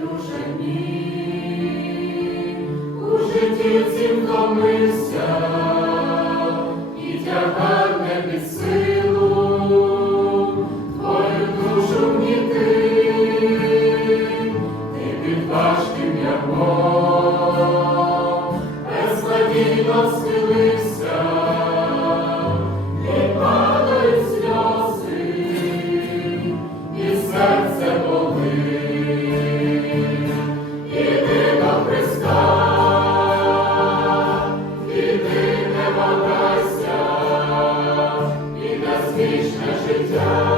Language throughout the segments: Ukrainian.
друже мій, у житті всім втомився, і тягар не під силу, твою душу вніти, ти під важким ярмом, безладійно вічне життя.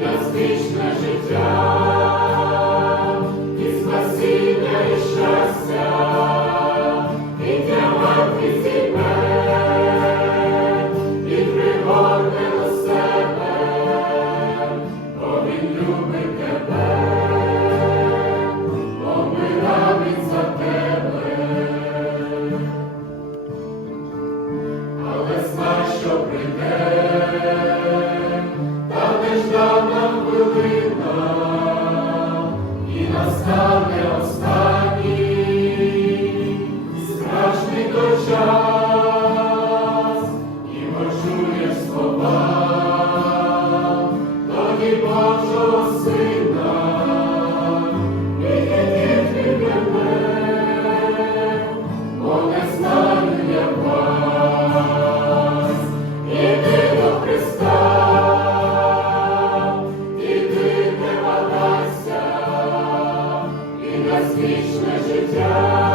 на життя. слова, Божого сина, і діти мене, бо не знаю я вас, іди до Христа, іди не вадайся, і на життя.